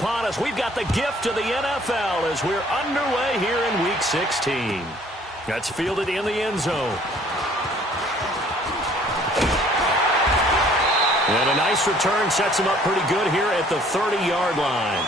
upon us. We've got the gift of the NFL as we're underway here in Week 16. That's fielded in the end zone. And a nice return sets him up pretty good here at the 30-yard line.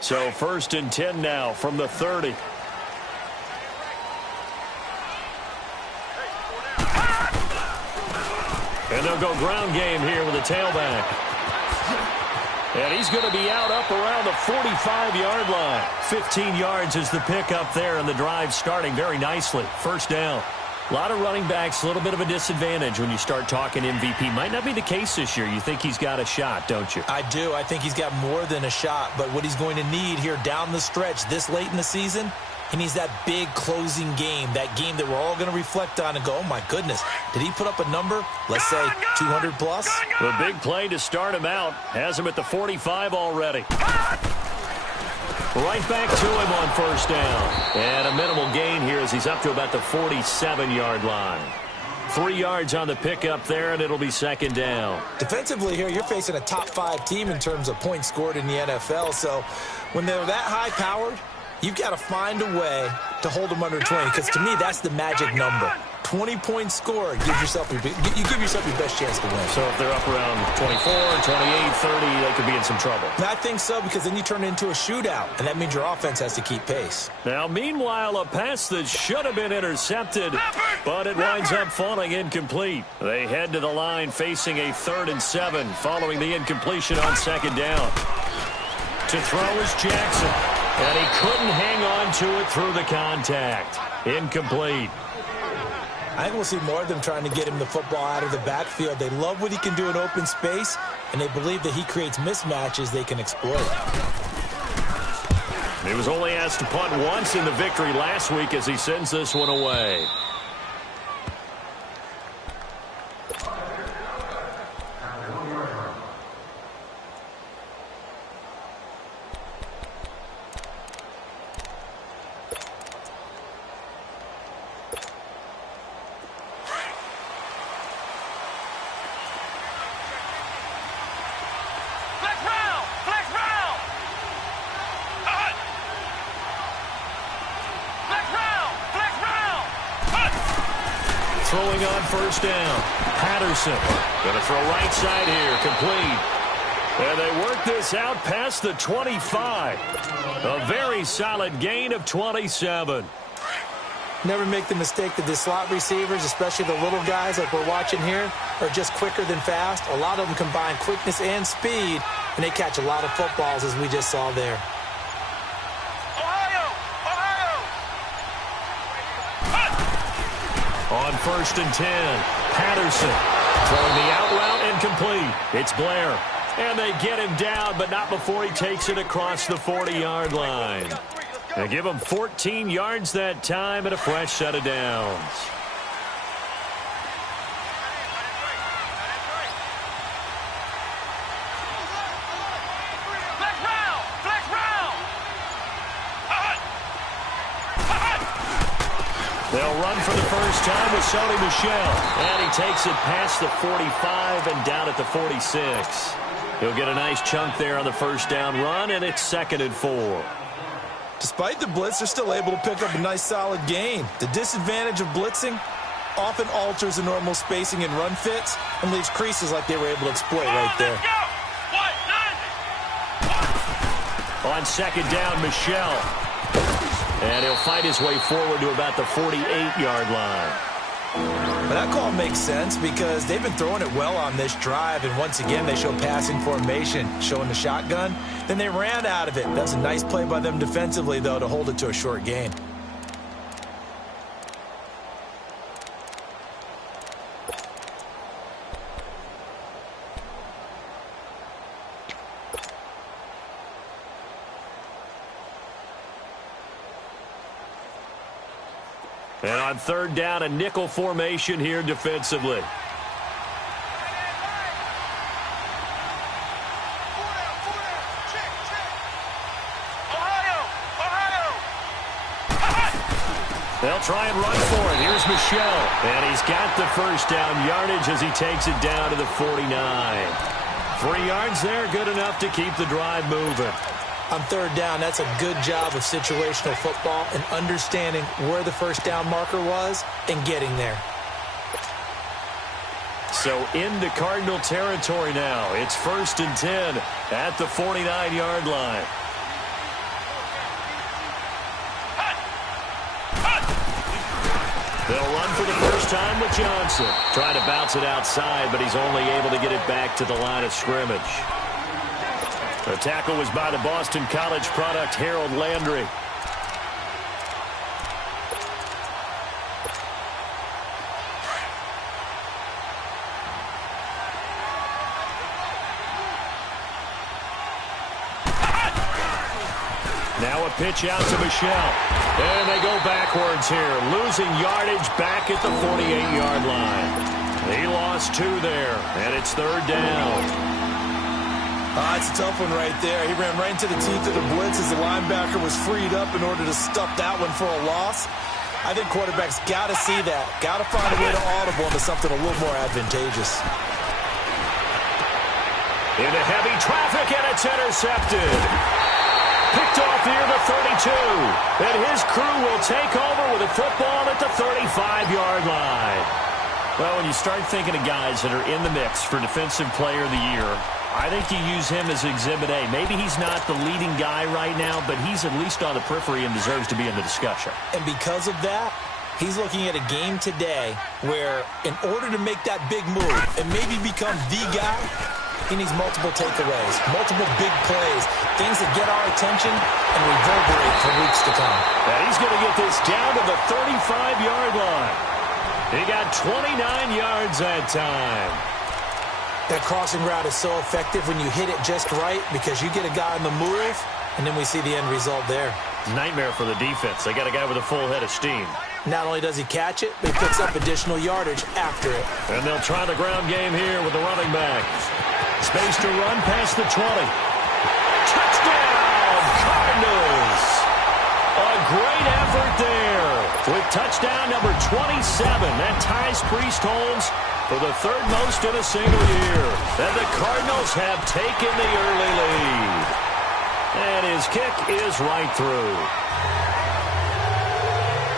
So 1st and 10 now from the 30. And they'll go ground game here with a tailback. And he's going to be out up around the 45-yard line. 15 yards is the pickup there, and the drive starting very nicely. 1st down. A lot of running backs, a little bit of a disadvantage when you start talking MVP. Might not be the case this year. You think he's got a shot, don't you? I do. I think he's got more than a shot. But what he's going to need here down the stretch this late in the season, he needs that big closing game, that game that we're all going to reflect on and go, oh, my goodness, did he put up a number, let's say 200 plus? The big play to start him out has him at the 45 already. Right back to him on 1st down. And a minimal gain here as he's up to about the 47-yard line. 3 yards on the pickup there, and it'll be 2nd down. Defensively here, you're facing a top-5 team in terms of points scored in the NFL. So when they're that high-powered, you've got to find a way to hold them under 20, because to me, that's the magic number. 20 points scored, you give yourself your best chance to win. So if they're up around 24, 28, 30, they could be in some trouble. I think so, because then you turn it into a shootout, and that means your offense has to keep pace. Now, meanwhile, a pass that should have been intercepted, but it winds up falling incomplete. They head to the line facing a 3rd and 7 following the incompletion on 2nd down. To throw is Jackson, and he couldn't hang on to it through the contact. Incomplete. I think we'll see more of them trying to get him the football out of the backfield. They love what he can do in open space, and they believe that he creates mismatches they can exploit. He was only asked to punt once in the victory last week as he sends this one away. Throwing on 1st down. Patterson going to throw right side here. Complete. And they work this out past the 25. A very solid gain of 27. Never make the mistake that the slot receivers, especially the little guys like we're watching here, are just quicker than fast. A lot of them combine quickness and speed, and they catch a lot of footballs, as we just saw there. On 1st and 10, Patterson throwing the out route incomplete. It's Blair. And they get him down, but not before he takes it across the 40-yard line. They give him 14 yards that time and a fresh set of downs. They'll run for the first time with Sony Michel. And he takes it past the 45 and down at the 46. He'll get a nice chunk there on the 1st down run, and it's 2nd and 4. Despite the blitz, they're still able to pick up a nice solid gain. The disadvantage of blitzing often alters the normal spacing and run fits and leaves creases like they were able to exploit right there. On 2nd down, Michel. And he'll fight his way forward to about the 48-yard line. But that call makes sense because they've been throwing it well on this drive, and once again they show passing formation, showing the shotgun. Then they ran out of it. That's a nice play by them defensively, though, to hold it to a short gain. And on 3rd down, a nickel formation here defensively. They'll try and run for it. Here's Michel. And he's got the first down yardage as he takes it down to the 49. 3 yards there, good enough to keep the drive moving. On third down, that's a good job of situational football and understanding where the first down marker was and getting there. So into Cardinal territory now. It's 1st and 10 at the 49-yard line. They'll run for the first time with Johnson. Trying to bounce it outside, but he's only able to get it back to the line of scrimmage. The tackle was by the Boston College product, Harold Landry. Now a pitch out to Michel. And they go backwards here, losing yardage back at the 48-yard line. He lost 2 there, and it's 3rd down. It's a tough one right there. He ran right into the teeth of the blitz as the linebacker was freed up in order to stuff that one for a loss. I think quarterbacks got to see that. Got to find a way to audible into something a little more advantageous. Into heavy traffic, and it's intercepted. Picked off near the 32. And his crew will take over with a football at the 35-yard line. Well, when you start thinking of guys that are in the mix for Defensive Player of the Year, I think you use him as Exhibit A. Maybe he's not the leading guy right now, but he's at least on the periphery and deserves to be in the discussion. And because of that, he's looking at a game today where in order to make that big move and maybe become the guy, he needs multiple takeaways, multiple big plays, things that get our attention and reverberate for weeks to come. And he's going to get this down to the 35-yard line. He got 29 yards that time. That crossing route is so effective when you hit it just right because you get a guy on the move, and then we see the end result there. Nightmare for the defense. They got a guy with a full head of steam. Not only does he catch it, but he picks up additional yardage after it. And they'll try the ground game here with the running back. Space to run past the 20. Touchdown, Cardinals! A great effort there with touchdown number 27. That ties Priest Holmes for the 3rd most in a single year. And the Cardinals have taken the early lead. And his kick is right through.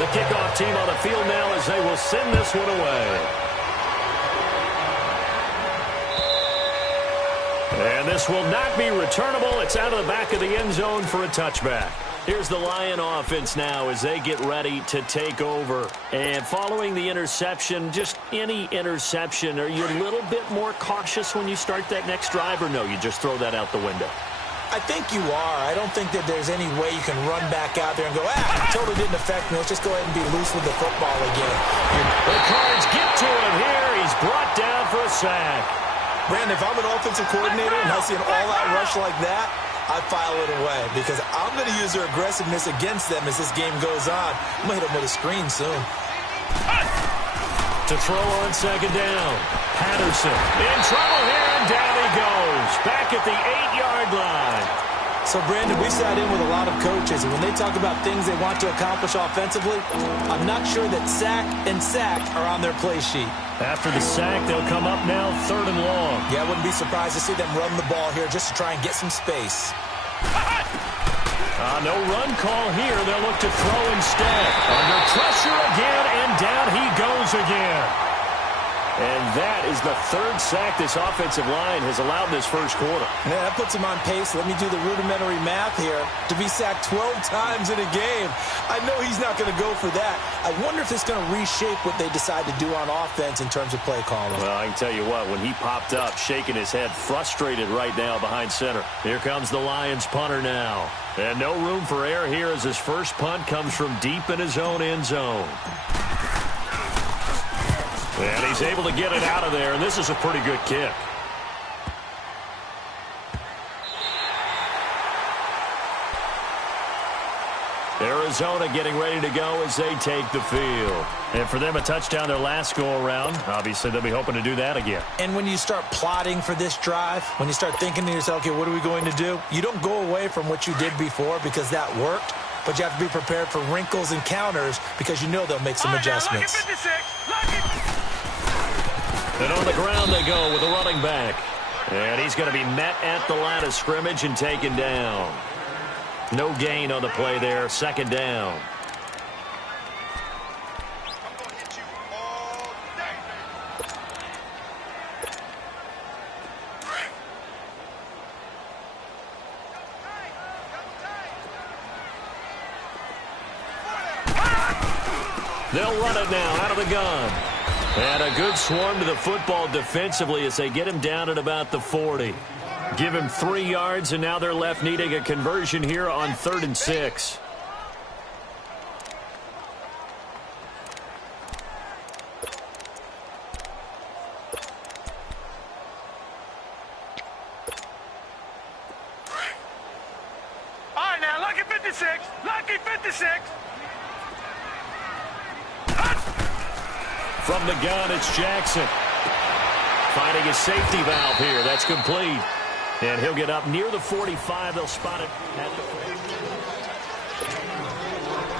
The kickoff team on the field now as they will send this one away. And this will not be returnable. It's out of the back of the end zone for a touchback. Here's the Lion offense now as they get ready to take over. And following the interception, just any interception, are you a little bit more cautious when you start that next drive, or no, you just throw that out the window? I think you are. I don't think that there's any way you can run back out there and go, totally didn't affect me. Let's just go ahead and be loose with the football again. The Cards get to him here. He's brought down for a sack. Brandon, if I'm an offensive coordinator and I see an all-out rush like that, I file it away because I'm going to use their aggressiveness against them as this game goes on. I'm going to hit them with a screen soon. To throw on 2nd down. Patterson in trouble here, and down he goes. Back at the 8-yard line. So, Brandon, we sat in with a lot of coaches, and when they talk about things they want to accomplish offensively, I'm not sure that sack and sack are on their play sheet. After the sack, they'll come up now 3rd and long. Yeah, I wouldn't be surprised to see them run the ball here just to try and get some space. No run call here. They'll look to throw instead. Under pressure again, and down he goes again. And that is the 3rd sack this offensive line has allowed this first quarter. Yeah, that puts him on pace. Let me do the rudimentary math here. To be sacked 12 times in a game. I know he's not going to go for that. I wonder if it's going to reshape what they decide to do on offense in terms of play calling. Well, I can tell you what, when he popped up, shaking his head, frustrated right now behind center. Here comes the Lions punter now. And no room for error here as his first punt comes from deep in his own end zone. And he's able to get it out of there, and this is a pretty good kick. Arizona getting ready to go as they take the field. And for them, a touchdown their last go-around. Obviously, they'll be hoping to do that again. And when you start plotting for this drive, when you start thinking to yourself, okay, what are we going to do? You don't go away from what you did before because that worked. but you have to be prepared for wrinkles and counters because you know they'll make some adjustments. And on the ground they go with a running back. And he's going to be met at the line of scrimmage and taken down. No gain on the play there, second down. They'll run it now out of the gun. And a good swarm to the football defensively as they get him down at about the 40. Give him 3 yards, and now they're left needing a conversion here on 3rd and 6. All right, now, lucky 56. Lucky 56. From the gun, it's Jackson. Finding his safety valve here. That's complete. And he'll get up near the 45. They'll spot it at the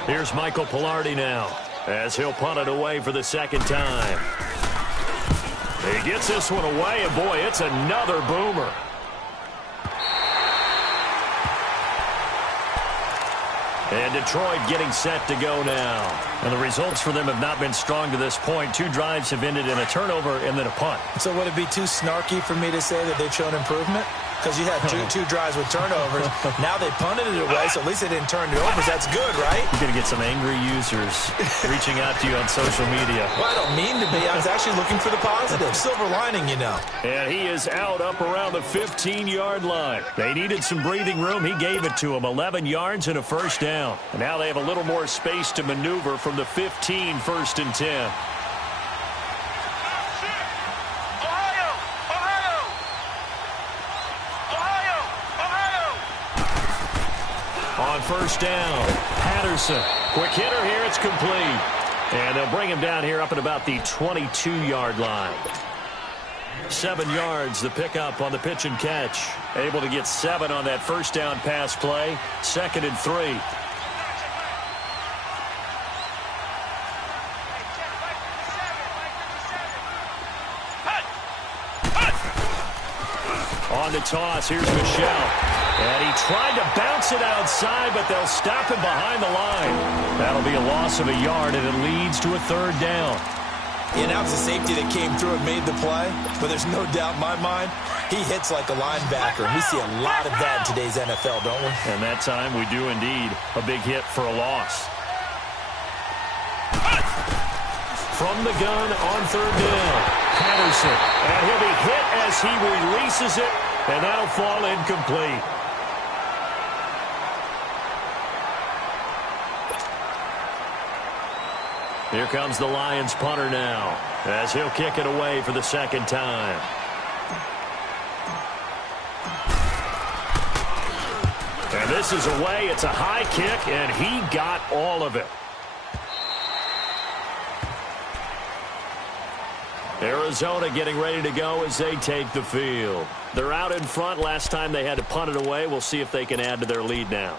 40. Here's Michael Pilardi now as he'll punt it away for the second time. He gets this one away, and boy, it's another boomer. And Detroit getting set to go now. And the results for them have not been strong to this point. 2 drives have ended in a turnover and then a punt. So would it be too snarky for me to say that they've shown improvement? Because you had two drives with turnovers. Now they punted it away, so at least they didn't turn it over. So that's good, right? You're going to get some angry users reaching out to you on social media. Well, I don't mean to be. I was actually looking for the positive. Silver lining, you know. And he is out up around the 15-yard line. They needed some breathing room. He gave it to them. 11 yards and a first down. And now they have a little more space to maneuver from the 15, 1st and 10. On first down, Patterson. Quick hitter here, it's complete. And they'll bring him down here up at about the 22-yard line. 7 yards, the pickup on the pitch and catch. Able to get 7 on that first down pass play. 2nd and 3. On the toss, here's Michelle. And he tried to bounce it outside, but they'll stop him behind the line. That'll be a loss of a yard, and it leads to a 3rd down. And that was the safety that came through and made the play. But there's no doubt in my mind, he hits like a linebacker. And we see a lot of that in today's NFL, don't we? And that time we do indeed. A big hit for a loss. From the gun on 3rd down, Patterson. And he'll be hit as he releases it, and that'll fall incomplete. Here comes the Lions punter now as he'll kick it away for the 2nd time. And this is away. It's a high kick, and he got all of it. Arizona getting ready to go as they take the field. They're out in front. Last time they had to punt it away. We'll see if they can add to their lead now.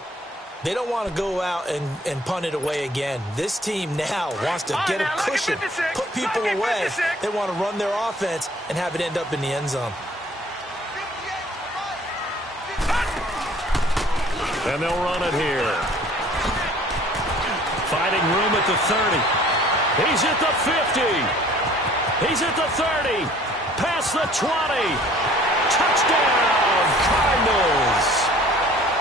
They don't want to go out and punt it away again. This team now wants to get a cushion, put people away. They want to run their offense and have it end up in the end zone. And they'll run it here. Finding room at the 30. He's at the 50. He's at the 30. Past the 20. Touchdown, Cardinals.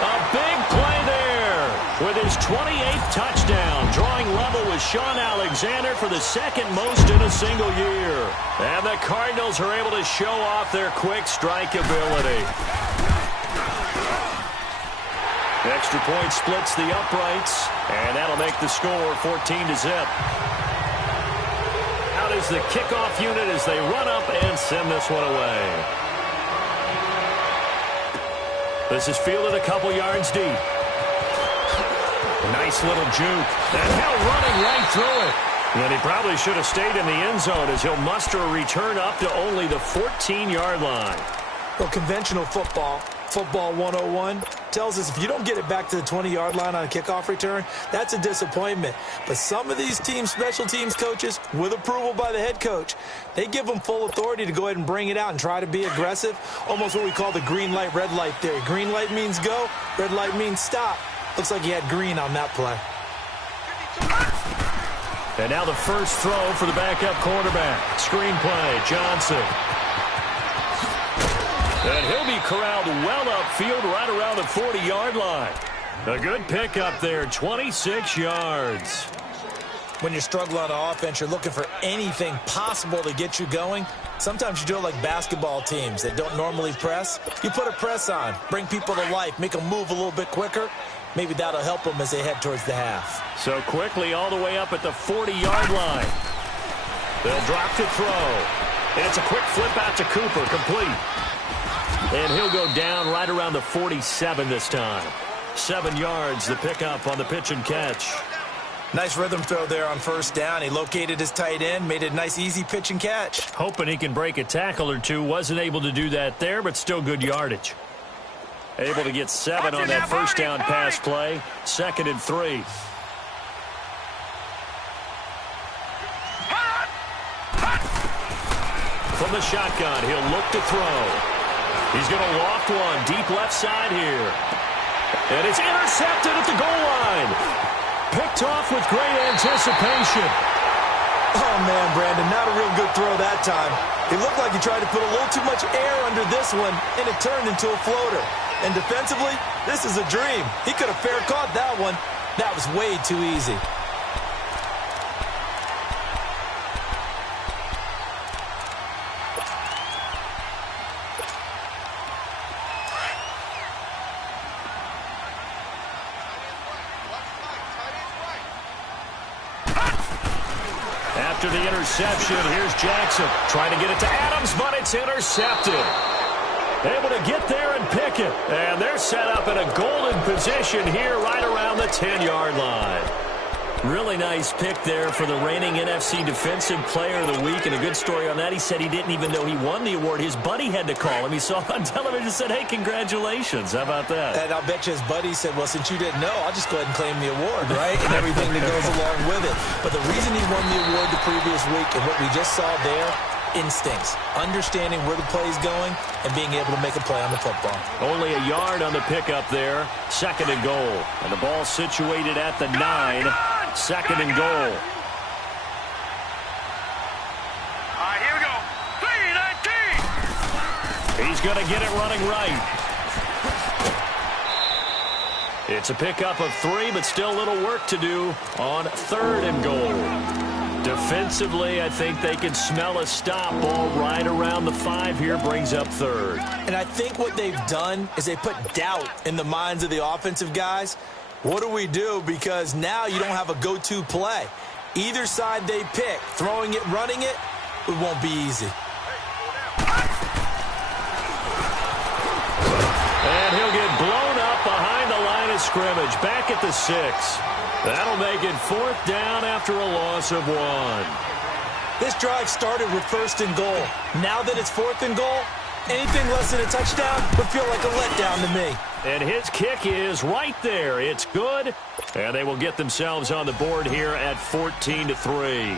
A big play there with his 28th touchdown, drawing level with Sean Alexander for the 2nd most in a single year. And the Cardinals are able to show off their quick strike ability. Extra point splits the uprights, and that'll make the score 14-0. Out is the kickoff unit as they run up and send this one away. This is fielded a couple yards deep. Nice little juke. And Hill running right through it. And he probably should have stayed in the end zone as he'll muster a return up to only the 14-yard line. Well, conventional football, Football 101 tells us if you don't get it back to the 20-yard line on a kickoff return, that's a disappointment. But some of these special teams coaches, with approval by the head coach, they give them full authority to go ahead and bring it out and try to be aggressive, almost what we call the green light, red light theory. Green light means go, red light means stop. Looks like he had green on that play. And now the first throw for the backup quarterback. Screen play, Johnson. And he'll be corralled well upfield right around the 40-yard line. A good pickup there, 26 yards. When you're struggling on offense, you're looking for anything possible to get you going. Sometimes you do it like basketball teams that don't normally press. You put a press on, bring people to life, make them move a little bit quicker. Maybe that'll help them as they head towards the half. So quickly all the way up at the 40-yard line. They'll drop to throw. And it's a quick flip out to Cooper, complete. And he'll go down right around the 47 this time. 7 yards, the pickup on the pitch and catch. Nice rhythm throw there on first down. He located his tight end, made it a nice, easy pitch and catch. Hoping he can break a tackle or two. Wasn't able to do that there, but still good yardage. Able to get 7 on that first down pass play. 2nd and 3. From the shotgun, he'll look to throw. He's going to loft one deep left side here. And it's intercepted at the goal line. Picked off with great anticipation. Oh, man, Brandon, not a real good throw that time. It looked like he tried to put a little too much air under this one, and it turned into a floater. And defensively, this is a dream. He could have fair caught that one. That was way too easy. After the interception, here's Jackson trying to get it to Adams, but it's intercepted. Able to get there and pick it. And they're set up in a golden position here right around the 10-yard line. Really nice pick there for the reigning NFC Defensive Player of the Week. And a good story on that. He said he didn't even know he won the award. His buddy had to call him. He saw it on television and said, hey, congratulations. How about that? And I'll bet you his buddy said, well, since you didn't know, I'll just go ahead and claim the award, right? And everything that goes along with it. But the reason he won the award the previous week and what we just saw there, instincts, understanding where the play is going and being able to make a play on the football. Only a yard on the pickup there. 2nd and goal. And the ball situated at the 9. 2nd and goal. All right, here we go. 3-19. He's going to get it running right. It's a pickup of 3, but still a little work to do on 3rd and goal. Defensively, I think they can smell a stop. Ball right around the 5 here, brings up 3rd. And I think what they've done is they put doubt in the minds of the offensive guys. What do we do? Because now you don't have a go-to play. Either side they pick, throwing it, running it, it won't be easy. And he'll get blown up behind the line of scrimmage, back at the 6. That'll make it 4th down after a loss of 1. This drive started with 1st and goal. Now that it's 4th and goal, anything less than a touchdown would feel like a letdown to me. And his kick is right there. It's good. And they will get themselves on the board here at 14-3.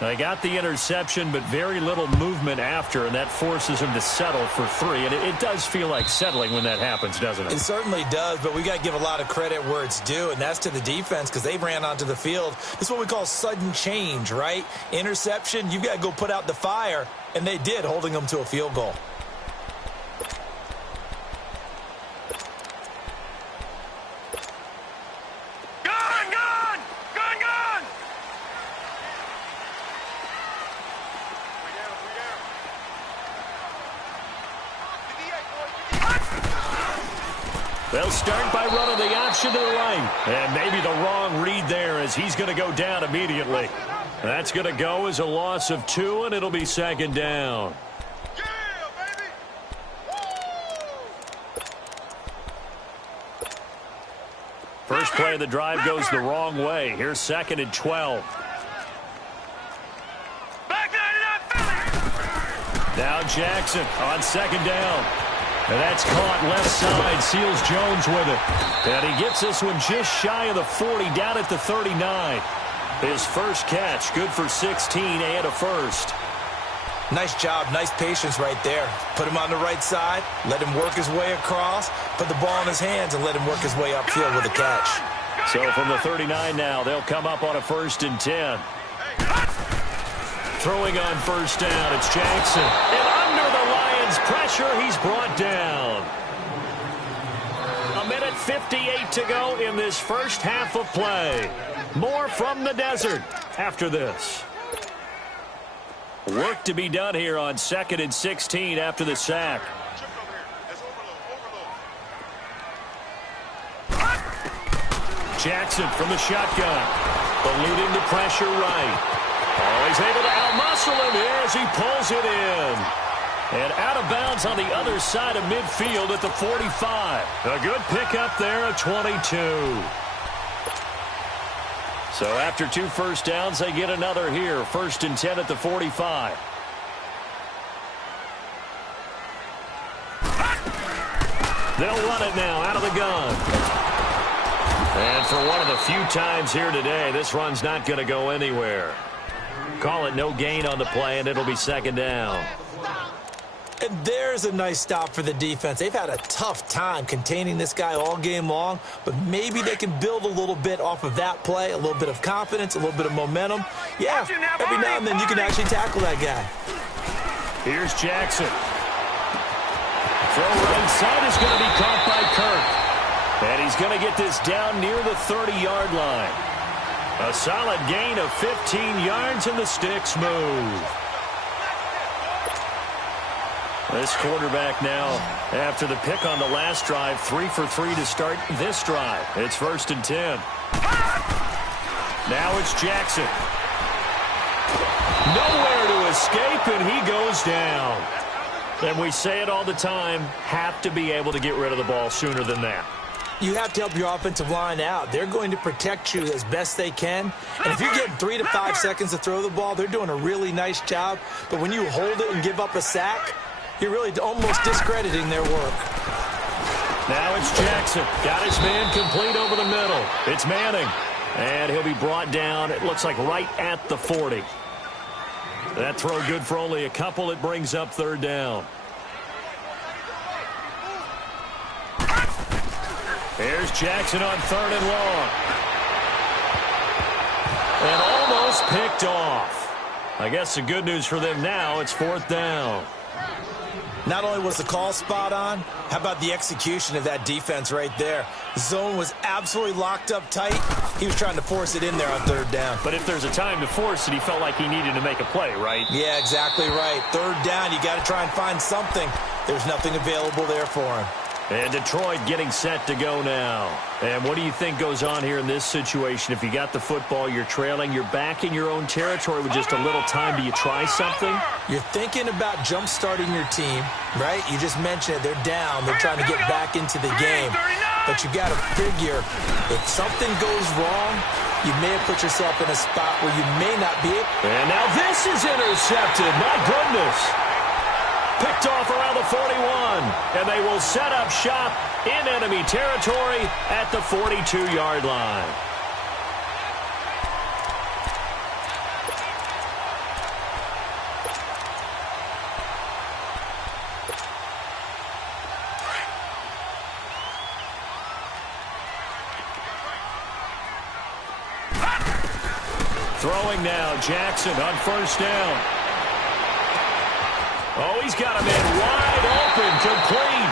They got the interception, but very little movement after, and that forces him to settle for 3. And it does feel like settling when that happens, doesn't it? It certainly does, but we got to give a lot of credit where it's due, and that's to the defense because they ran onto the field. This is what we call sudden change, right? Interception, you got to go put out the fire, and they did, holding them to a field goal. They'll start by running the option to the right. And maybe the wrong read there as he's going to go down immediately. That's going to go as a loss of 2, and it'll be 2nd down. First play of the drive goes the wrong way. Here's 2nd and 12. Now Jackson on 2nd down. And that's caught left side. Seals Jones with it. And he gets this one just shy of the 40, down at the 39. His first catch, good for 16 and a first. Nice job, nice patience right there. Put him on the right side, let him work his way across, put the ball in his hands, and let him work his way upfield with a catch. So from the 39 now, they'll come up on a 1st and 10. Throwing on first down, it's Jackson. And under the Lions' pressure, he's brought down. 1:58 to go in this first half of play. More from the desert after this. Work to be done here on 2nd and 16 after the sack. Jackson from the shotgun. Eluding the pressure right. Oh, he's able to outmuscle him here as he pulls it in. And out of bounds on the other side of midfield at the 45. A good pickup there at 22. So after 2 first downs, they get another here. 1st and 10 at the 45. They'll run it now out of the gun. And for one of the few times here today, this run's not going to go anywhere. Call it no gain on the play, and it'll be 2nd down. And there's a nice stop for the defense. They've had a tough time containing this guy all game long, but maybe they can build a little bit off of that play, a little bit of confidence, a little bit of momentum. Yeah, every now and then you can actually tackle that guy. Here's Jackson. Throw right side is going to be caught by Kirk. And he's going to get this down near the 30-yard line. A solid gain of 15 yards, and the sticks move. This quarterback now, after the pick on the last drive, 3 for 3 to start this drive. It's 1st and 10. Now it's Jackson. Nowhere to escape, and he goes down. And we say it all the time, have to be able to get rid of the ball sooner than that. You have to help your offensive line out. They're going to protect you as best they can. And if you get 3 to 5 seconds to throw the ball, they're doing a really nice job. But when you hold it and give up a sack, you're really almost discrediting their work. Now it's Jackson. Got his man complete over the middle. It's Manning. And he'll be brought down, it looks like right at the 40. That throw good for only a couple. It brings up 3rd down. Here's Jackson on 3rd and long. And almost picked off. I guess the good news for them now, it's 4th down. Not only was the call spot on, how about the execution of that defense right there? The zone was absolutely locked up tight. He was trying to force it in there on 3rd down. But if there's a time to force it, he felt like he needed to make a play, right? Yeah, exactly right. 3rd down, you got to try and find something. There's nothing available there for him. And Detroit getting set to go now. And what do you think goes on here in this situation? If you got the football, you're trailing, you're back in your own territory with just a little time. Do you try something? You're thinking about jump-starting your team, right? You just mentioned it. They're down. They're trying to get back into the game. But you got to figure, if something goes wrong, you may have put yourself in a spot where you may not be able. And now this is intercepted. My goodness. Picked off around the 41, and they will set up shop in enemy territory at the 42-yard line. Throwing now, Jackson on 1st down. Oh, he's got a man wide open, complete.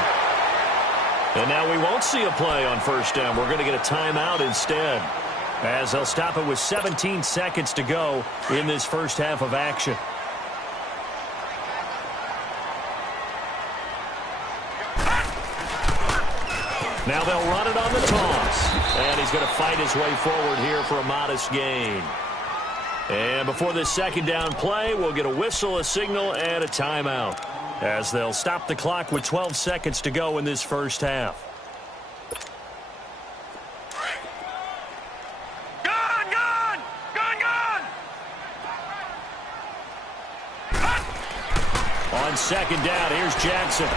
And now we won't see a play on 1st down. We're going to get a timeout instead, as they'll stop it with 17 seconds to go in this first half of action. Now they'll run it on the toss. And he's going to fight his way forward here for a modest gain. And before this 2nd down play, we'll get a whistle, a signal, and a timeout, as they'll stop the clock with 12 seconds to go in this first half. Gun, gun! Gun, gun! On 2nd down, here's Jackson.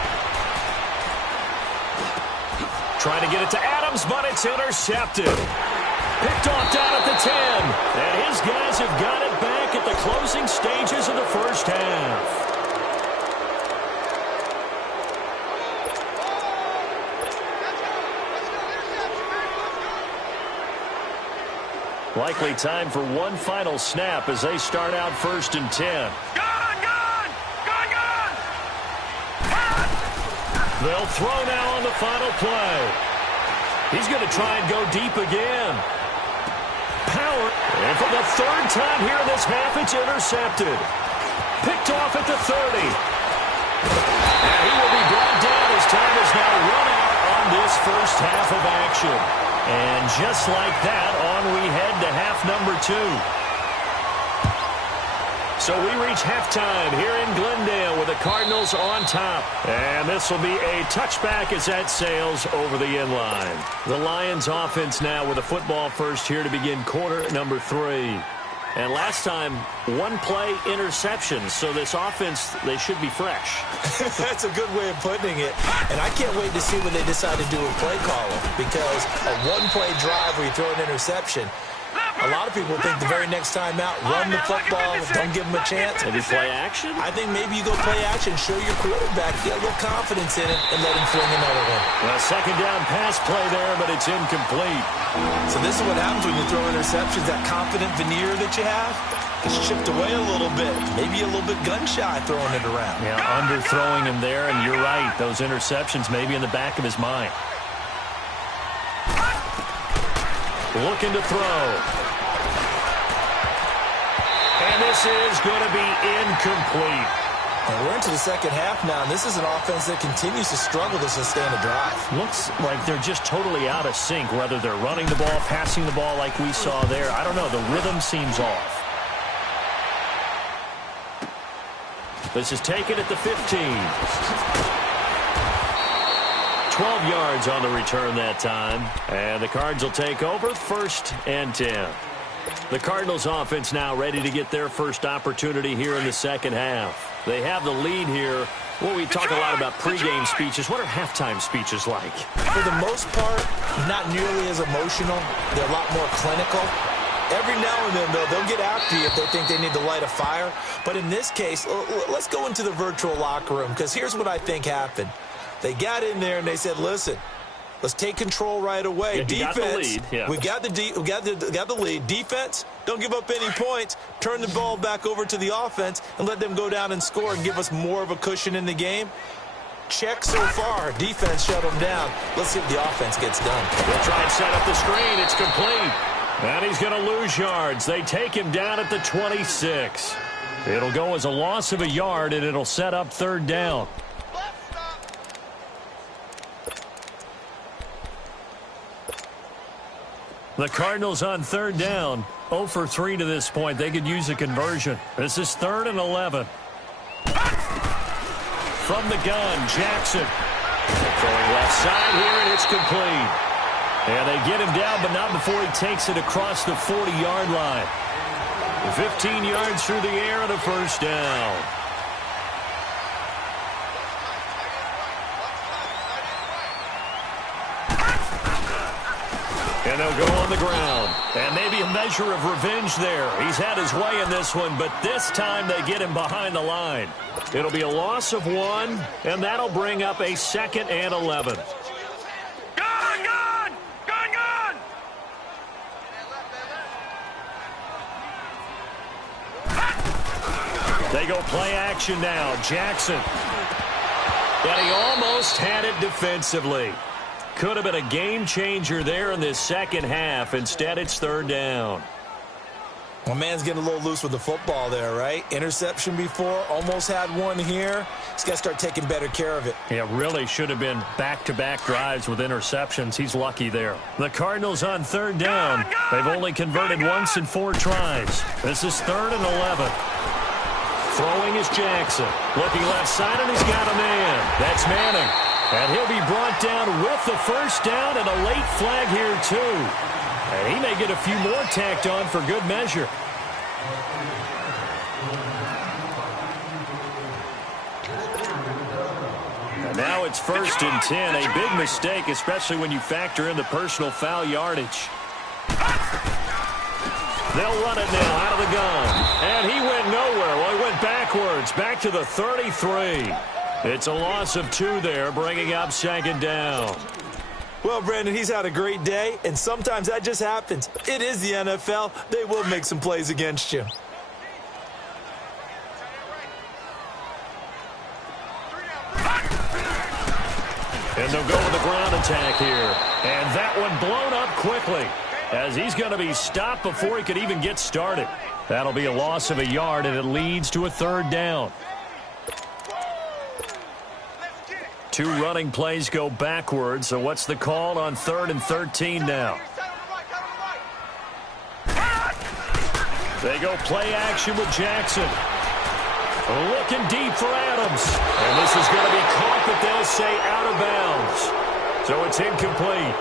Trying to get it to Adams, but it's intercepted. Picked off down at the 10. And his guys have got it back at the closing stages of the first half. Likely time for one final snap as they start out 1st and 10. They'll throw now on the final play. He's going to try and go deep again. Power. And for the 3rd time here in this half, it's intercepted. Picked off at the 30. And he will be brought down as time is now run out on this first half of action. And just like that, on we head to half number 2. So we reach halftime here in Glendale with the Cardinals on top. And this will be a touchback as that sails over the end line. The Lions offense now with a football first here to begin quarter number 3. And last time, 1-play interception. So this offense, they should be fresh. That's a good way of putting it. And I can't wait to see what they decide to do with play calling. Because a 1-play drive where you throw an interception, a lot of people think the very next time out, run the football, don't give them a chance. Maybe play action? I think maybe you go play action, show your quarterback, get a little confidence in it, and let him fling another one. Well, 2nd down pass play there, but it's incomplete. So this is what happens when you throw interceptions. That confident veneer that you have gets chipped away a little bit. Maybe a little bit gun-shy throwing it around. Yeah, underthrowing him there, and you're right. Those interceptions may be in the back of his mind. Looking to throw. And this is going to be incomplete. And we're into the second half now, and this is an offense that continues to struggle to sustain a drive. Looks like they're just totally out of sync, whether they're running the ball, passing the ball like we saw there. I don't know. The rhythm seems off. This is taken at the 15. 12 yards on the return that time. And the Cards will take over 1st and 10. The Cardinals offense now ready to get their first opportunity here in the second half. They have the lead here. Well, we talk a lot about pregame speeches. What are halftime speeches like? For the most part, not nearly as emotional. They're a lot more clinical. Every now and then, though, they'll get after you if they think they need to light a fire. But in this case, let's go into the virtual locker room, because here's what I think happened. They got in there and they said, listen, let's take control right away. Yeah, defense, got the lead. Yeah. we got the lead. Defense, don't give up any points. Turn the ball back over to the offense and let them go down and score and give us more of a cushion in the game. Check so far. Defense shut them down. Let's see if the offense gets done. They'll try and set up the screen. It's complete. And he's going to lose yards. They take him down at the 26. It'll go as a loss of a yard, and it'll set up 3rd down. The Cardinals on 3rd down. 0 for 3 to this point. They could use a conversion. This is 3rd and 11. From the gun, Jackson. Throwing left side here, and it's complete. And they get him down, but not before he takes it across the 40-yard line. 15 yards through the air and a 1st down. And they'll go on the ground. And maybe a measure of revenge there. He's had his way in this one, but this time they get him behind the line. It'll be a loss of 1, and that'll bring up a 2nd and 11. They go play action now. Jackson. And he almost had it defensively. Could have been a game changer there in this second half. Instead, it's 3rd down. Well, man's getting a little loose with the football there, right? Interception before, almost had one here. He's got to start taking better care of it. Yeah, really should have been back-to-back drives with interceptions. He's lucky there. The Cardinals on 3rd down. They've only converted once in 4 tries. This is 3rd and 11. Throwing is Jackson. Looking left side, and he's got a man. That's Manning. And he'll be brought down with the 1st down and a late flag here, too. And he may get a few more tacked on for good measure. And Now it's 1st and 10. A big mistake, especially when you factor in the personal foul yardage. They'll run it now out of the gun. And he went nowhere. Well, he went backwards, back to the 33. It's a loss of 2 there, bringing up 2nd down. Well, Brandon, he's had a great day, and sometimes that just happens. It is the NFL. They will make some plays against you. And they'll go with the ground attack here. And that one blown up quickly, as he's going to be stopped before he could even get started. That'll be a loss of a yard, and it leads to a 3rd down. 2 running plays go backwards, so what's the call on 3rd and 13 now? They go play action with Jackson. Looking deep for Adams. And this is going to be caught, but they'll say out of bounds. So it's incomplete.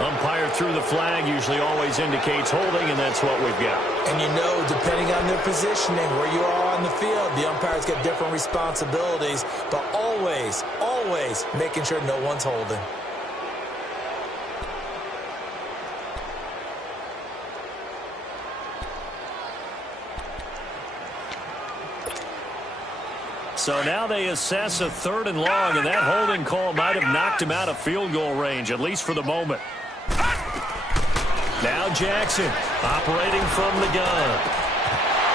Umpire threw the flag, usually always indicates holding, and that's what we've got. And you know, depending on their positioning, where you are on the field, the umpires get different responsibilities, but always, always making sure no one's holding. So now they assess a 3rd and long, and that holding call might have knocked him out of field goal range, at least for the moment. Now Jackson operating from the gun.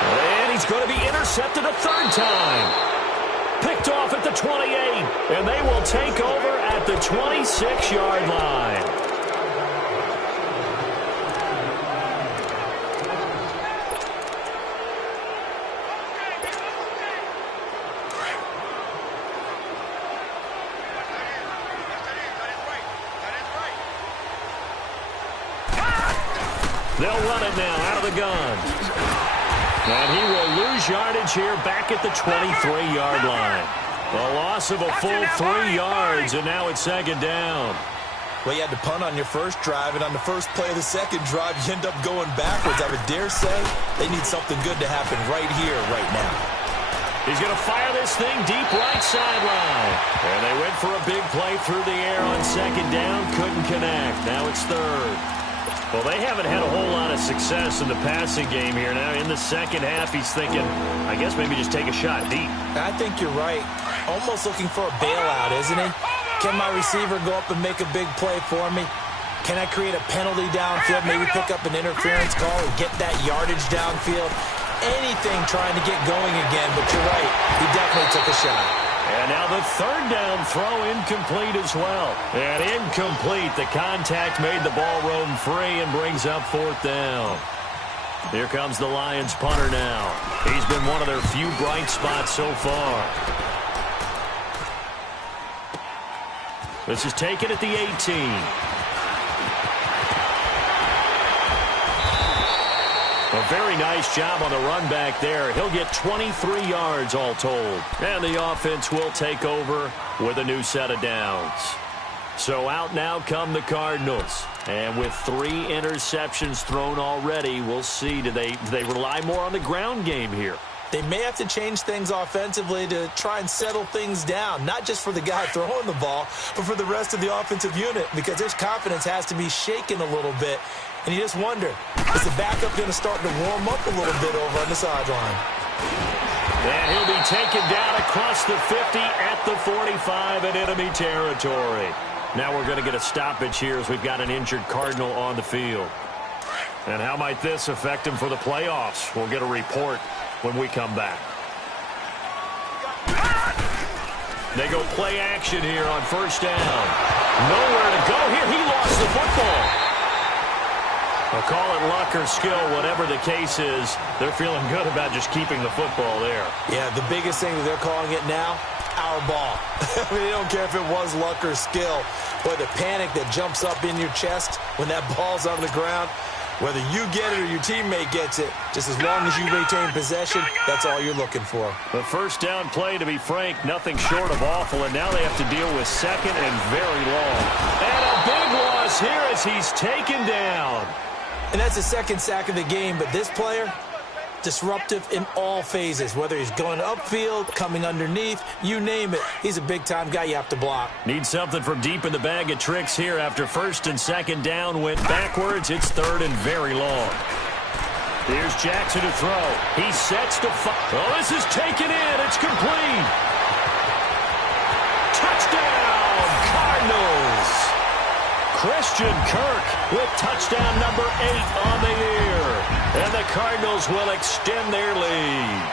And he's going to be intercepted a 3rd time. Picked off at the 28, and they will take over at the 26-yard line. They'll run it now out of the gun. And he will lose yardage here back at the 23-yard line. A loss of a full 3 yards, and now it's 2nd down. Well, you had to punt on your first drive, and on the first play of the second drive, you end up going backwards. I would dare say they need something good to happen right here, right now. He's going to fire this thing deep right sideline. And they went for a big play through the air on 2nd down. Couldn't connect. Now it's 3rd. Well, they haven't had a whole lot of success in the passing game here. Now in the second half, he's thinking, I guess maybe just take a shot deep. I think you're right. Almost looking for a bailout, isn't he? Can my receiver go up and make a big play for me? Can I create a penalty downfield, maybe pick up an interference call and get that yardage downfield? Anything trying to get going again, but you're right. He definitely took a shot. And now the 3rd down throw incomplete as well. And incomplete. The contact made the ball roam free and brings up 4th down. Here comes the Lions punter now. He's been one of their few bright spots so far. This is taken at the 18. A very nice job on the run back there. He'll get 23 yards all told. And the offense will take over with a new set of downs. So out now come the Cardinals. And with 3 interceptions thrown already, we'll see. Do they rely more on the ground game here? They may have to change things offensively to try and settle things down, not just for the guy throwing the ball, but for the rest of the offensive unit, because his confidence has to be shaken a little bit. And you just wonder, is the backup going to start to warm up a little bit over on the sideline? And he'll be taken down across the 50 at the 45 in enemy territory. Now we're going to get a stoppage here as we've got an injured Cardinal on the field. And how might this affect him for the playoffs? We'll get a report when we come back. They go play action here on 1st down. Nowhere to go here. He lost the football. I'll call it luck or skill, whatever the case is. They're feeling good about just keeping the football there. Yeah, the biggest thing that they're calling it now, our ball. I mean, they don't care if it was luck or skill. Boy, the panic that jumps up in your chest when that ball's on the ground, whether you get it or your teammate gets it, just as long as you retain possession, that's all you're looking for. The 1st down play, to be frank, nothing short of awful, and now they have to deal with 2nd and very long. And a big loss here as he's taken down. And that's the 2nd sack of the game, but this player, disruptive in all phases, whether he's going upfield, coming underneath, you name it. He's a big-time guy you have to block. Need something from deep in the bag of tricks here after first and second down went backwards. It's third and very long. Here's Jackson to throw. He sets to fire. Oh, this is taken in. It's complete. Touchdown, Cardinals. Christian Kirk with touchdown number 8 on the year. And the Cardinals will extend their lead.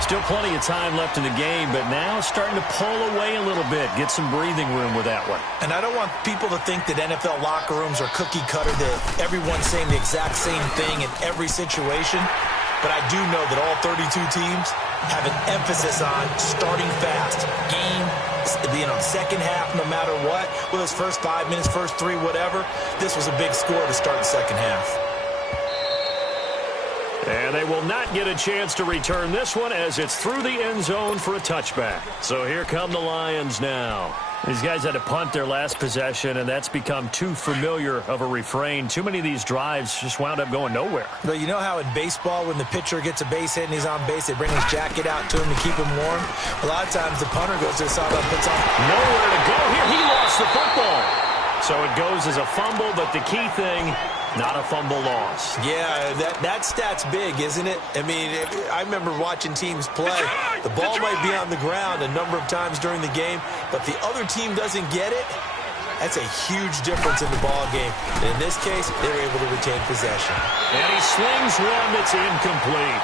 Still plenty of time left in the game, but now starting to pull away a little bit. Get some breathing room with that one. And I don't want people to think that NFL locker rooms are cookie cutter, that everyone's saying the exact same thing in every situation. But I do know that all 32 teams have an emphasis on starting fast. Game, second half, no matter what. Whether it's first 5 minutes, first 3, whatever. This was a big score to start the second half. And they will not get a chance to return this one as it's through the end zone for a touchback. So here come the Lions now. These guys had to punt their last possession, and that's become too familiar of a refrain. Too many of these drives just wound up going nowhere. But you know how in baseball, when the pitcher gets a base hit and he's on base, they bring his jacket out to him to keep him warm? A lot of times the punter goes to the sideline and puts on. Nowhere to go here. He lost the football. So it goes as a fumble, but the key thing, not a fumble loss. Yeah, that stat's big, isn't it? I mean, I remember watching teams play. The ball might be on the ground a number of times during the game, but the other team doesn't get it. That's a huge difference in the ball game. And in this case, they were able to retain possession. And he slings one that's incomplete.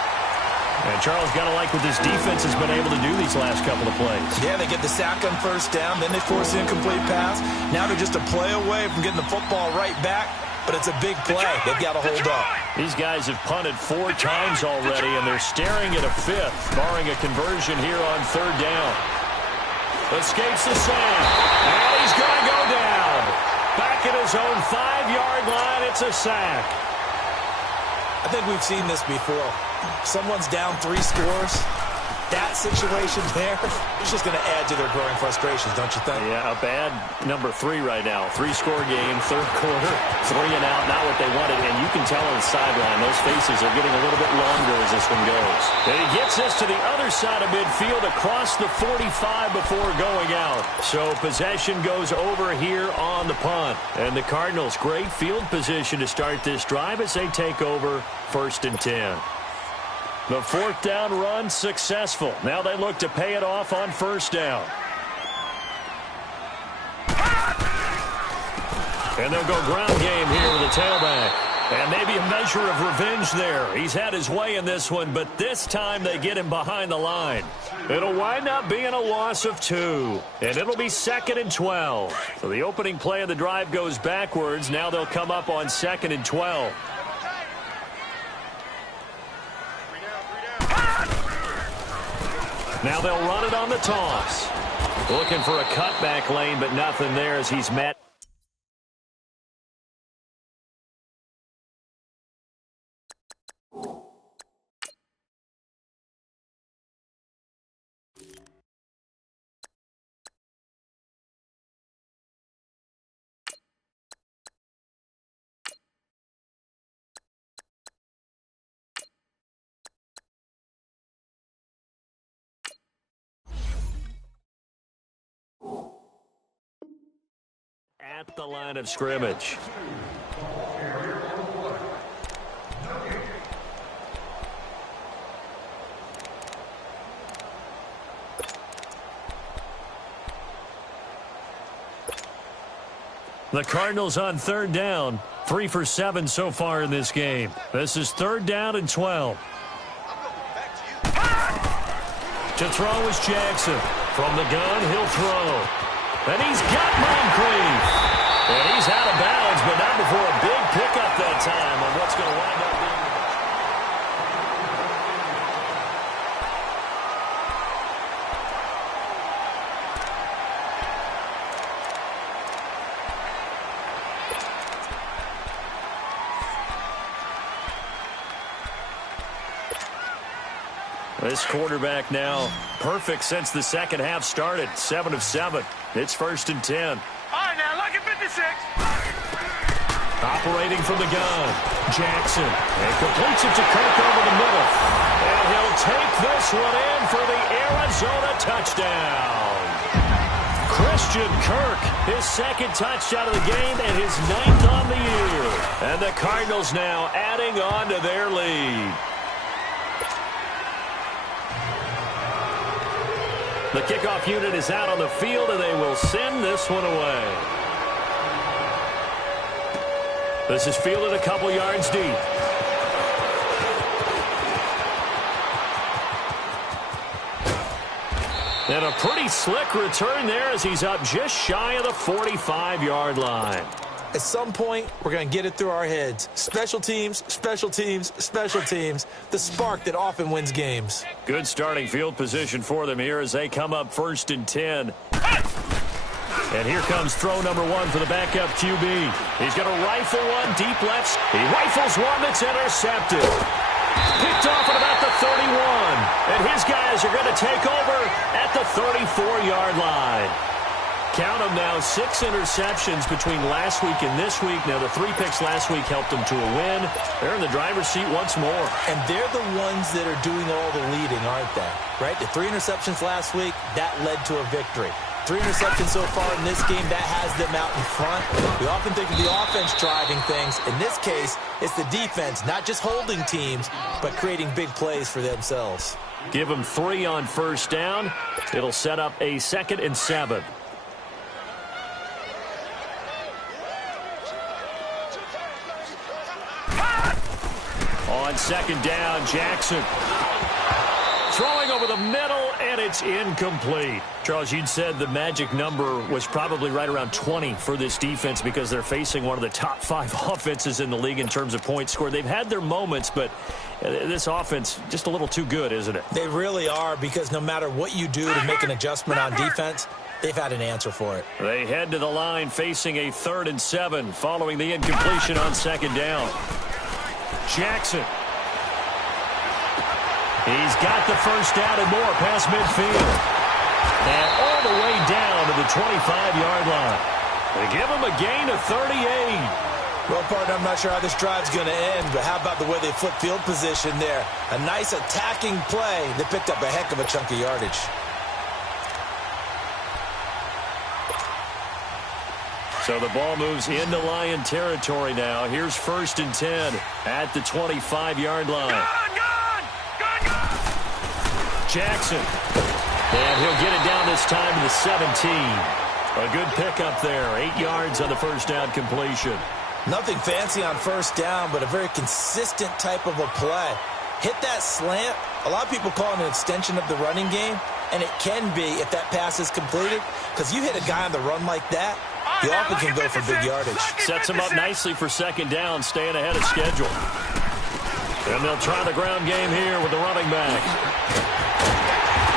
And Charles got to like what this defense has been able to do these last couple of plays. Yeah, they get the sack on first down, then they force an incomplete pass. Now they're just a play away from getting the football right back, but it's a big play. They've got to hold up. These guys have punted 4 times already, and they're staring at a 5th, barring a conversion here on third down. Escapes the sack, and he's going to go down. Back at his own 5-yard line, it's a sack. I think we've seen this before. Someone's down 3 scores. That situation there, it's just going to add to their growing frustrations, don't you think? Yeah, a bad number 3 right now. 3-score game, third quarter, 3 and out, not what they wanted. And you can tell on the sideline, those faces are getting a little bit longer as this one goes. And he gets us to the other side of midfield across the 45 before going out. So possession goes over here on the punt. And the Cardinals, great field position to start this drive as they take over first and 10. The 4th down run successful. Now they look to pay it off on first down. And they'll go ground game here with a tailback. And maybe a measure of revenge there. He's had his way in this one, but this time they get him behind the line. It'll wind up being a loss of 2. And it'll be 2nd and 12. So the opening play of the drive goes backwards. Now they'll come up on 2nd and 12. Now they'll run it on the toss. Looking for a cutback lane, but nothing there as he's met. At the line of scrimmage. The Cardinals on third down, 3 for 7 so far in this game. This is 3rd down and 12. To throw is Jackson. From the gun, he'll throw. And he's got Moncrief. And he's out of bounds, but not before a big pickup that time on what's going to wind up being. This quarterback now perfect since the second half started. 7 of 7. It's 1st and 10. All right, now, lucky 56. Operating from the gun, Jackson. And completes it to Kirk over the middle. And he'll take this one in for the Arizona touchdown. Christian Kirk, his second touchdown of the game and his 9th on the year. And the Cardinals now adding on to their lead. The kickoff unit is out on the field, and they will send this one away. This is fielded a couple yards deep. And a pretty slick return there as he's up just shy of the 45-yard line. At some point, we're going to get it through our heads. Special teams, special teams, special teams. The spark that often wins games. Good starting field position for them here as they come up 1st and 10. And here comes throw number 1 for the backup QB. He's going to rifle one deep left. He rifles one that's intercepted. Picked off at about the 31. And his guys are going to take over at the 34-yard line. Count them now, 6 interceptions between last week and this week. Now, the 3 picks last week helped them to a win. They're in the driver's seat once more. And they're the ones that are doing all the leading, aren't they? Right? The 3 interceptions last week, that led to a victory. 3 interceptions so far in this game, that has them out in front. We often think of the offense driving things. In this case, it's the defense, not just holding teams, but creating big plays for themselves. Give them 3 on 1st down. It'll set up a 2nd and 7. On 2nd down, Jackson. Throwing over the middle, and it's incomplete. Charles, you'd said the magic number was probably right around 20 for this defense because they're facing one of the top 5 offenses in the league in terms of points scored. They've had their moments, but this offense just a little too good, isn't it? They really are, because no matter what you do to make an adjustment on defense, they've had an answer for it. They head to the line facing a 3rd and 7 following the incompletion on 2nd down. Jackson. He's got the 1st down and more past midfield. And all the way down to the 25-yard line. They give him a gain of 38. Well, partner, I'm not sure how this drive's going to end, but how about the way they flip field position there? A nice attacking play that picked up a heck of a chunk of yardage. So the ball moves into Lion territory now. Here's 1st and 10 at the 25-yard line. Jackson. And he'll get it down this time to the 17. A good pickup there. 8 yards on the 1st down completion. Nothing fancy on 1st down, but a very consistent type of a play. Hit that slant. A lot of people call it an extension of the running game, and it can be if that pass is completed, because you hit a guy on the run like that, he often can go for big yardage. Sets him up nicely for 2nd down, staying ahead of schedule. And they'll try the ground game here with the running back.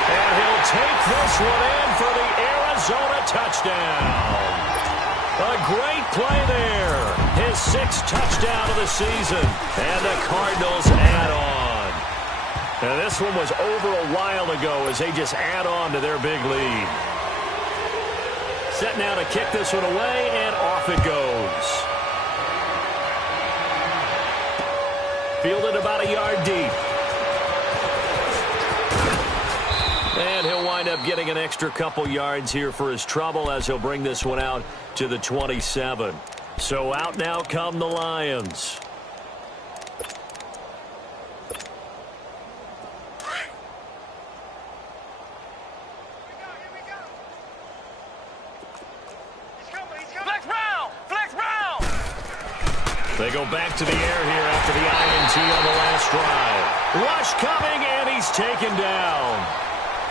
And he'll take this one in for the Arizona touchdown. A great play there. His 6th touchdown of the season. And the Cardinals add on. And this one was over a while ago as they just add on to their big lead. Set now to kick this one away, and off it goes. Fielded about a yard deep. And he'll wind up getting an extra couple yards here for his trouble as he'll bring this one out to the 27. So out now come the Lions. They go back to the air here after the INT on the last drive. Rush coming, and he's taken down.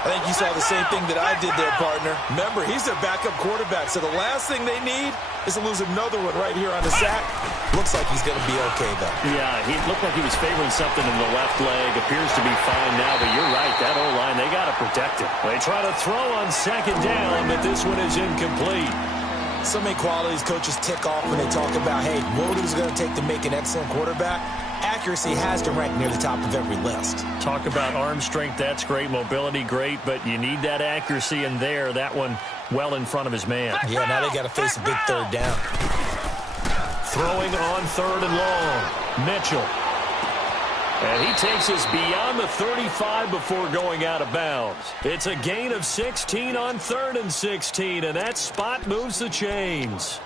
I think you saw the same thing that I did there, partner. Remember, he's their backup quarterback, so the last thing they need is to lose another one right here on the sack. Looks like he's going to be okay, though. Yeah, he looked like he was favoring something in the left leg. Appears to be fine now, but you're right. That O-line, they got to protect it. They try to throw on 2nd down, but this one is incomplete. So many qualities coaches tick off when they talk about, hey, what is it going to take to make an excellent quarterback? Accuracy has to rank near the top of every list. Talk about arm strength, that's great. Mobility, great, but you need that accuracy in there. That one well in front of his man. Yeah, now they got to face a big 3rd down. Throwing on 3rd and long. Mitchell. And he takes us beyond the 35 before going out of bounds. It's a gain of 16 on 3rd and 16, and that spot moves the chains.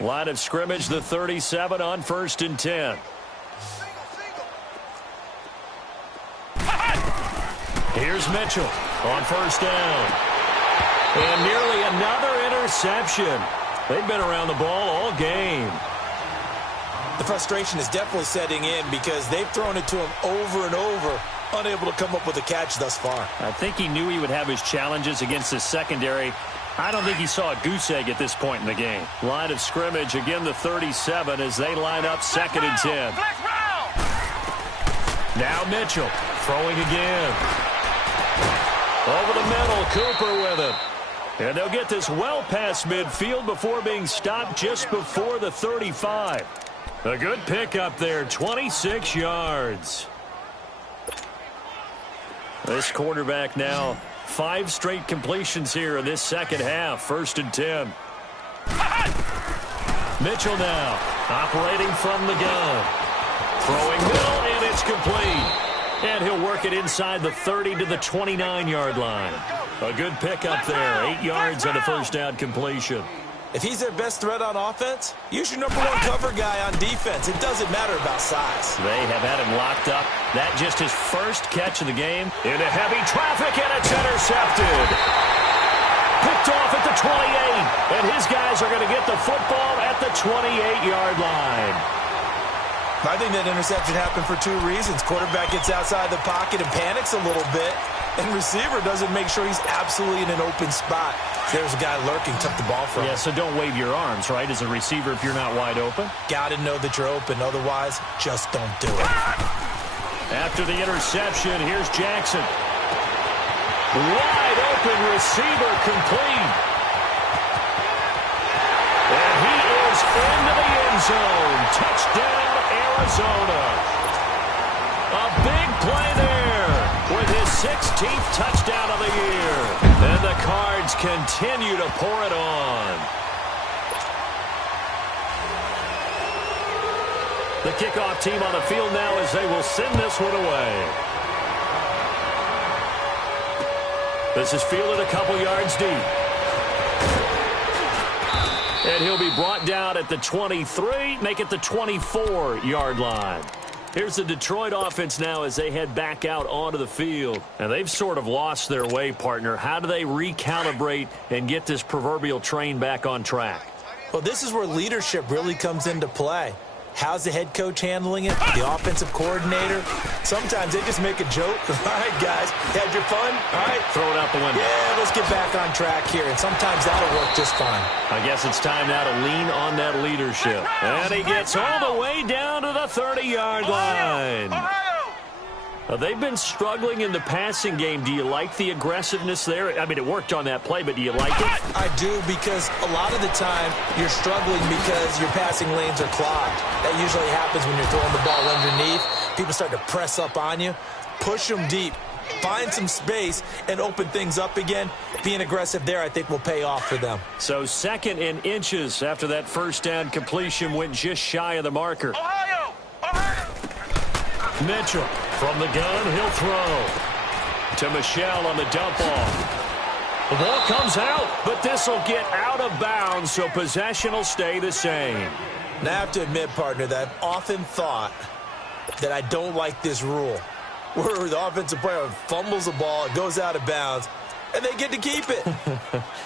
Line of scrimmage, the 37 on 1st and 10. Here's Mitchell on 1st down. And nearly another interception. They've been around the ball all game. The frustration is definitely setting in because they've thrown it to him over and over, unable to come up with a catch thus far. I think he knew he would have his challenges against his secondary. I don't think he saw a goose egg at this point in the game. Line of scrimmage, again the 37 as they line up 2nd and 10. Now Mitchell throwing again. Over the middle, Cooper with him. And they'll get this well past midfield before being stopped just before the 35. A good pickup there, 26 yards. This quarterback now 5 straight completions here in this second half. 1st and 10. Mitchell now operating from the gun. Throwing middle, and it's complete. And he'll work it inside the 30 to the 29-yard line. A good pickup there, 8 yards on a 1st down completion. If he's their best threat on offense, use your #1 cover guy on defense. It doesn't matter about size. They have had him locked up. That just his first catch of the game. Into heavy traffic, and it's intercepted. Picked off at the 28, and his guys are going to get the football at the 28-yard line. I think that interception happened for 2 reasons. Quarterback gets outside the pocket and panics a little bit, and receiver doesn't make sure he's absolutely in an open spot. There's a guy lurking, took the ball from him. Yeah, so don't wave your arms, right, as a receiver if you're not wide open. Got to know that you're open. Otherwise, just don't do it. After the interception, here's Jackson. Wide open receiver, complete. And he is into the end zone. Touchdown, Arizona. A big play there with his 16th touchdown of the year. And the Cards continue to pour it on. The kickoff team on the field now as they will send this one away. This is fielded a couple yards deep. And he'll be brought down at the 23, make it the 24-yard line. Here's the Detroit offense now as they head back out onto the field. And they've sort of lost their way, partner. How do they recalibrate and get this proverbial train back on track? Well, this is where leadership really comes into play. How's the head coach handling it? The offensive coordinator? Sometimes they just make a joke. All right, guys, had your fun? All right. Throw it out the window. Yeah, let's get back on track here. And sometimes that'll work just fine. I guess it's time now to lean on that leadership. And he gets all the way down to the 30-yard line. They've been struggling in the passing game. Do you like the aggressiveness there? I mean, it worked on that play, but do you like it? I do, because a lot of the time you're struggling because your passing lanes are clogged. That usually happens when you're throwing the ball underneath. People start to press up on you. Push them deep. Find some space and open things up again. Being aggressive there, I think, will pay off for them. So 2nd and inches after that 1st down completion went just shy of the marker. Mitchell from the gun, he'll throw to Michelle on the dump off. The ball comes out, but this will get out of bounds, so possession will stay the same. Now, I have to admit, partner, that I've often thought that I don't like this rule, where the offensive player fumbles the ball, it goes out of bounds, and they get to keep it.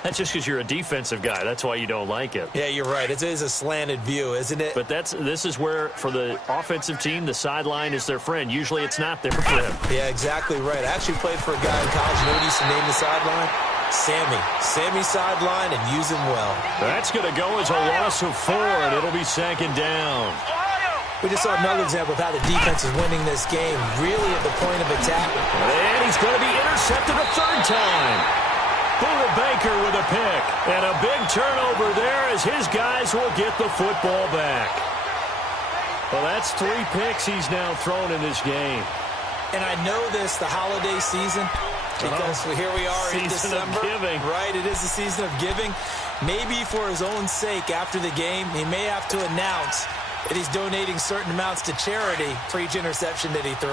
That's just because you're a defensive guy. That's why you don't like it. Yeah, you're right. It is a slanted view, isn't it? But this is where, for the offensive team, the sideline is their friend. Usually it's not their friend. Yeah, exactly right. I actually played for a guy in college. You know what he used to name the sideline? Sammy. Sammy sideline, and use him well. That's going to go as a loss of 4, and it'll be 2nd down. We just saw another example of how the defense is winning this game, really at the point of attack. And he's going to be intercepted a 3rd time. Buda Baker with a pick. And a big turnover there as his guys will get the football back. Well, that's 3 picks he's now thrown in this game. And I know this, the holiday season, Because here we are in December. Giving. Right, it is the season of giving. Maybe for his own sake, after the game, he may have to announce that he's donating certain amounts to charity for each interception that he threw.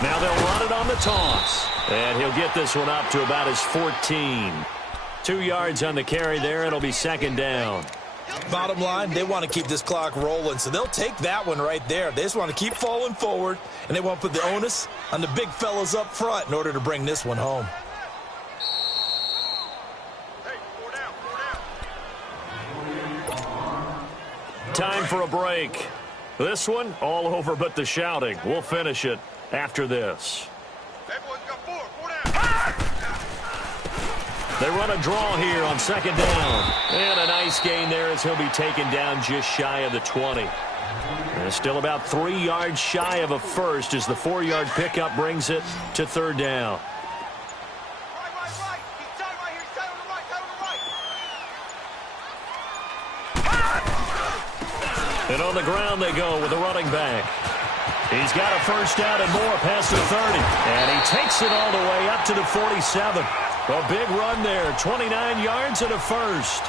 Now they'll run it on the toss. And he'll get this one up to about his 14. 2 yards on the carry there. It'll be second down. Bottom line, they want to keep this clock rolling, so they'll take that one right there. They just want to keep falling forward, and they want to put the onus on the big fellas up front in order to bring this one home. Time for a break. This one, all over but the shouting. We'll finish it after this. They run a draw here on second down. And a nice gain there as he'll be taken down just shy of the 20. And still about 3 yards shy of a first as the 4-yard pickup brings it to third down. And on the ground they go with a running back. He's got a first down and more past the 30. And he takes it all the way up to the 47. A big run there, 29 yards and a first.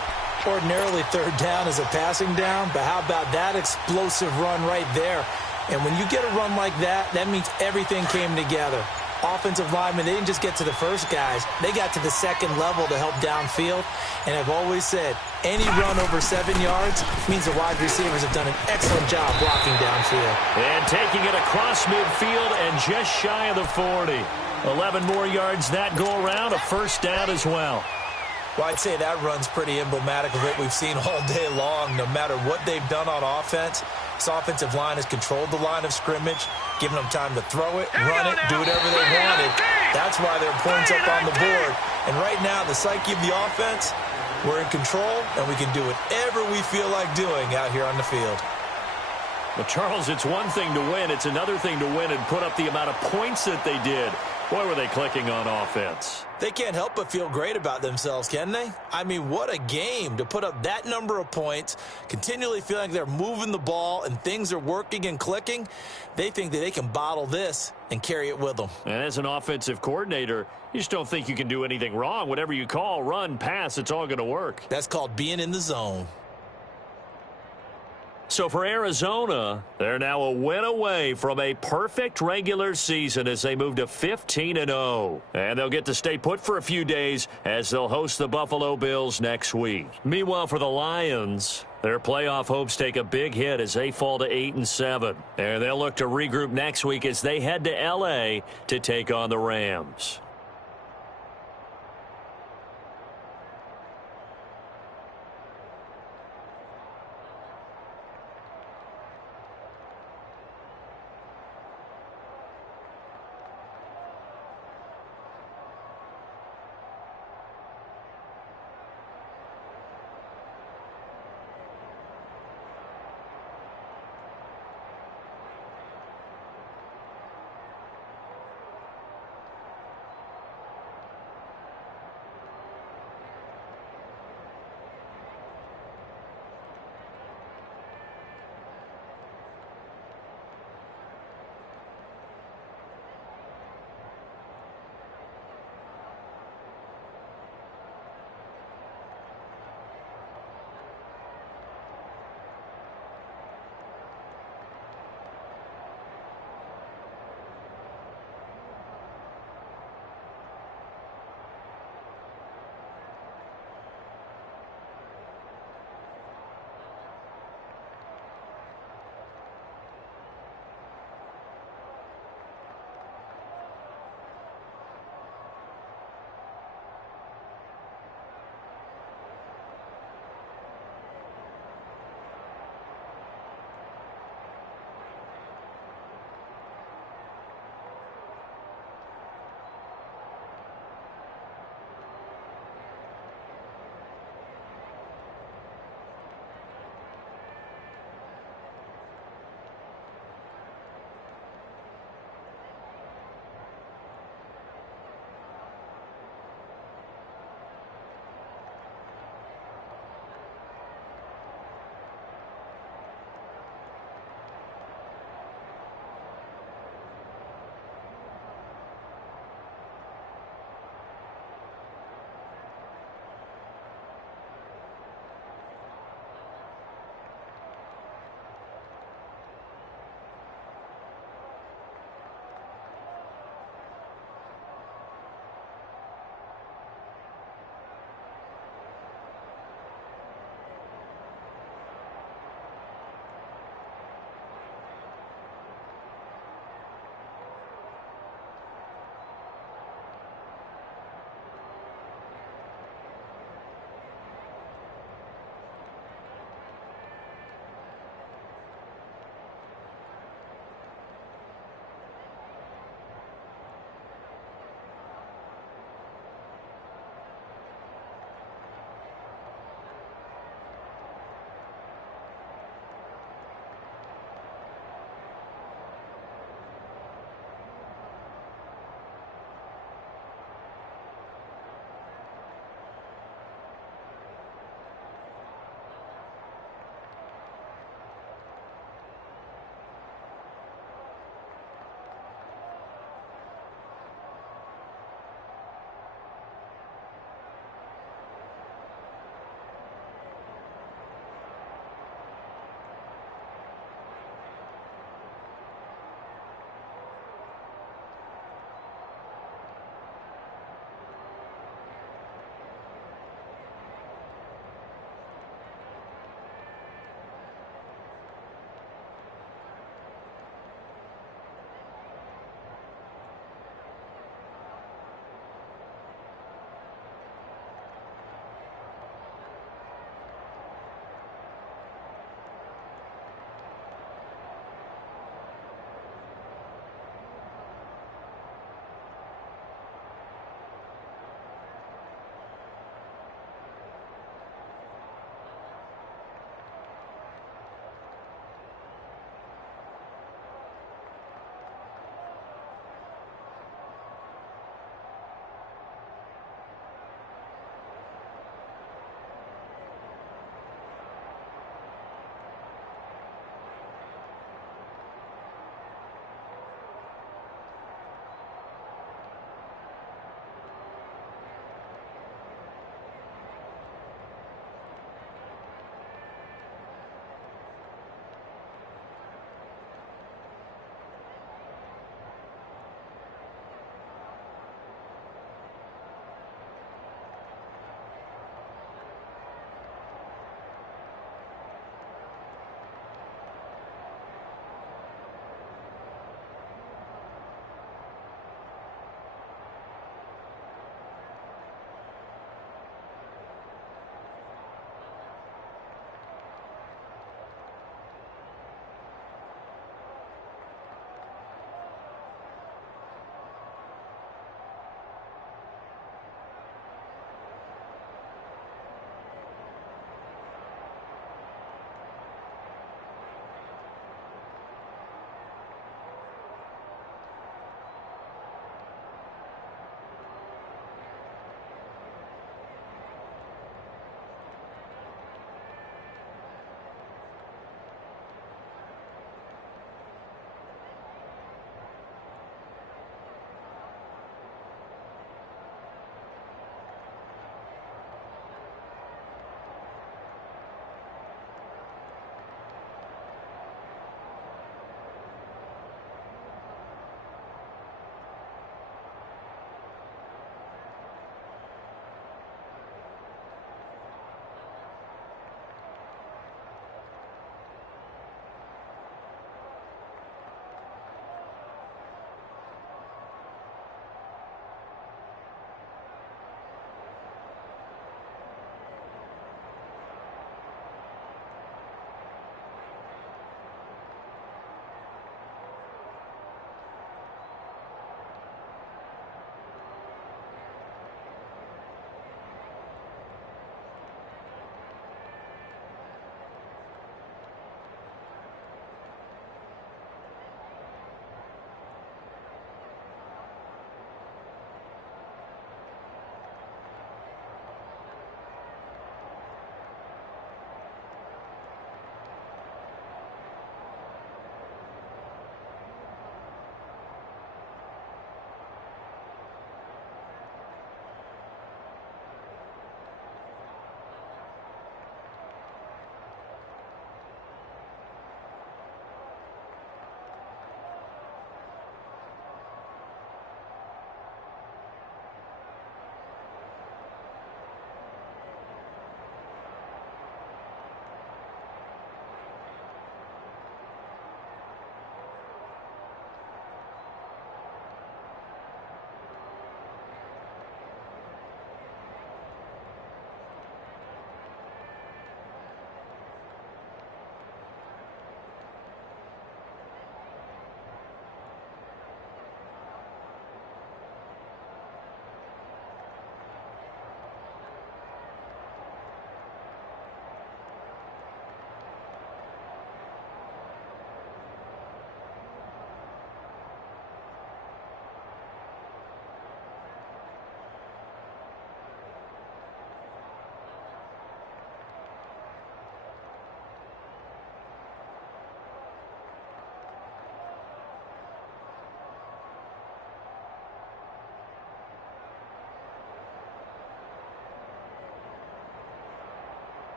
Ordinarily, third down is a passing down, but how about that explosive run right there? And when you get a run like that, that means everything came together. Offensive linemen, they didn't just get to the first guys. They got to the second level to help downfield. And I've always said, any run over 7 yards means the wide receivers have done an excellent job blocking downfield. And taking it across midfield and just shy of the 40. 11 more yards that go around, a first down as well. Well, I'd say that run's pretty emblematic of what we've seen all day long. No matter what they've done on offense, this offensive line has controlled the line of scrimmage, giving them time to throw it, run it, do whatever they wanted. That's why there are points up on the board. And right now, the psyche of the offense, we're in control, and we can do whatever we feel like doing out here on the field. Well, Charles, it's one thing to win. It's another thing to win and put up the amount of points that they did. Boy, were they clicking on offense. They can't help but feel great about themselves, can they? I mean, what a game to put up that number of points, continually feeling like they're moving the ball and things are working and clicking. They think that they can bottle this and carry it with them. And as an offensive coordinator, you just don't think you can do anything wrong. Whatever you call, run, pass, it's all going to work. That's called being in the zone. So for Arizona, they're now a win away from a perfect regular season as they move to 15-0. And they'll get to stay put for a few days as they'll host the Buffalo Bills next week. Meanwhile, for the Lions, their playoff hopes take a big hit as they fall to 8-7. And they'll look to regroup next week as they head to L.A. to take on the Rams.